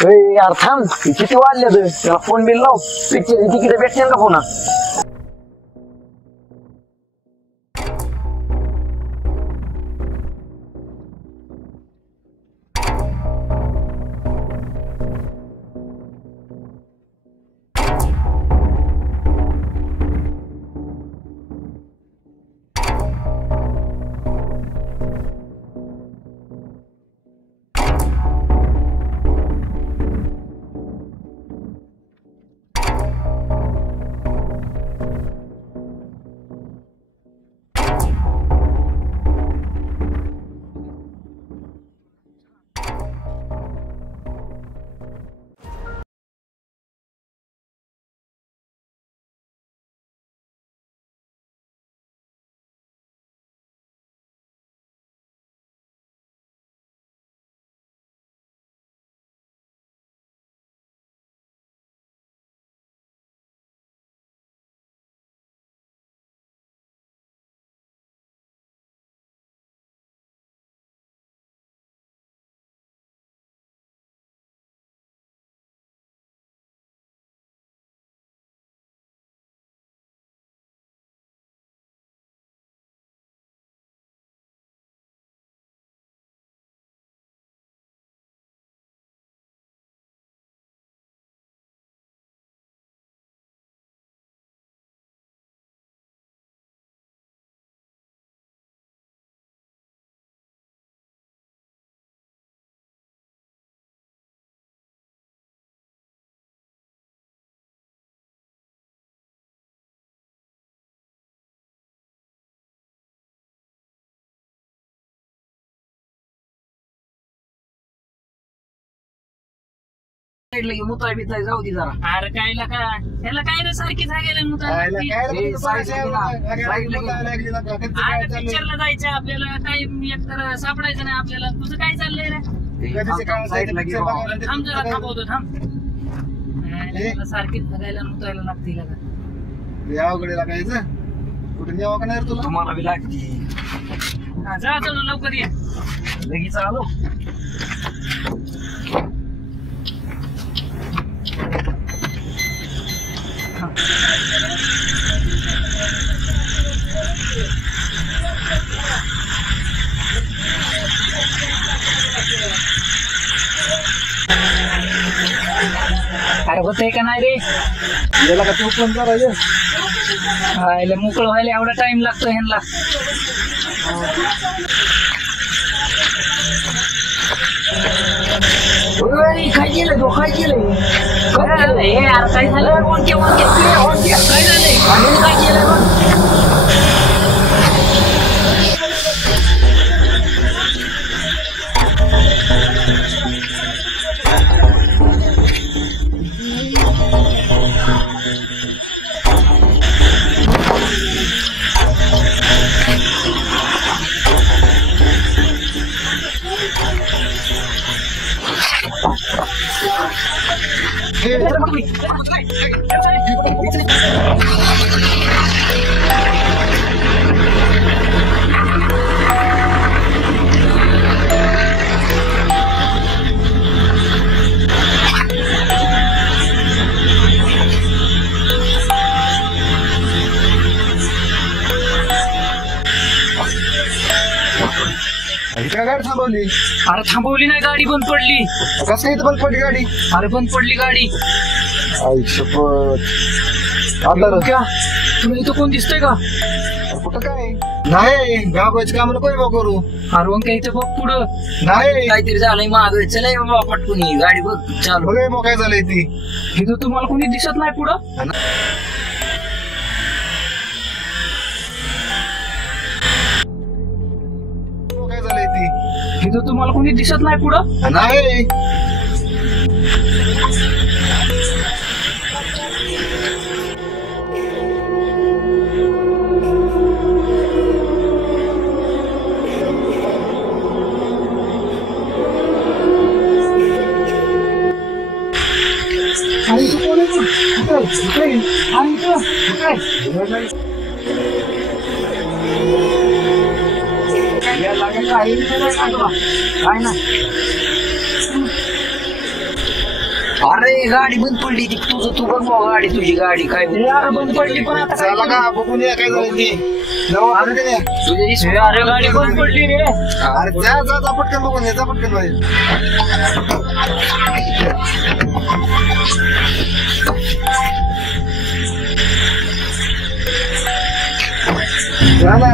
यार थांब किती वाजले त्याला फोन बिल लाव पिक्चर तिकीट भेटते का पुन्हा मुताय बिताय जाऊ दे जरा अरे कायला का त्याला काय रे सारखी जागेला पिक्चरला जायचं आपल्याला काही एकतर सापडायचं नाही आपल्याला तुझं काय चाललंय रे थांब जरा थांबवतो थांब सारखीच जगायला मुतायला लागते यावकडे लागायचं कुठे न्यावं का नाही तुला तुम्हाला बी लागती जा चल लवकर ये लगेच आलो अरे होतंय का नाही रे याला का तू पण करायचं मोकळं व्हायला एवढा टाइम लागतो ह्यांना काय केलं तो काय केलं काय झालं काय झालंय काय केलं गाडी थांबवली अरे थांबवली नाही गाडी बंद पडली कसं काय बंद पडली गाडी अरे बंद पडली गाडी तुला इथं कोण दिसतंय का कुठं काय नाही घाबरायचं काम नको बा करू अरे मग काय इथं बघ पुढं नाही काहीतरी झालंय माग चला बाबा पटकून गाडी बघ चालू बघ मग काय झालंय ती इथं तुम्हाला कोणी दिसत नाही पुढं काय झालंय ती इथं तुम्हाला कोणी दिसत नाही पुढं नाही काय ना अरे गाडी बंद पडली ती तुझं तू बघ भाऊ, गाडी तुझी गाडी काय बंद पडली पण आता चला का बघून या काय झालं ते दवाखान्यात गेले. तुझ्या अरे गाडी बंद पडली रे. अरे जा जा जा पटकन बघून या जा पटकन बाहेर. जा ना.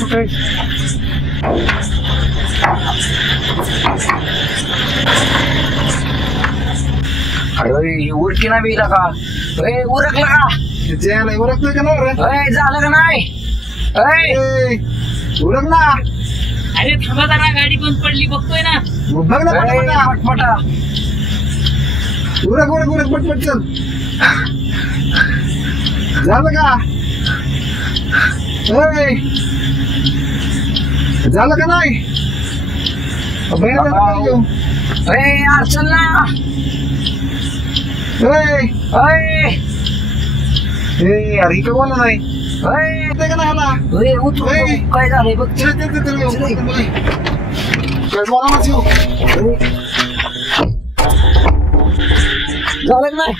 कुठे अरे उरकी ना बीला का उरकलं का जेला उरकतोय का नाही रे? झालं का नाही उरक ना. अरे थांबा जरा, गाडी बंद पडली बघतोय ना. मग बघ ना पटापटा. पटपटा उरक उरक उरक पटपट चल. झालं का? झालं का नाही? यार चल ना. यार इकडे बोला नाही का नाही आला? काय झालंय बघ. बोला ना शिव. झालं का नाही?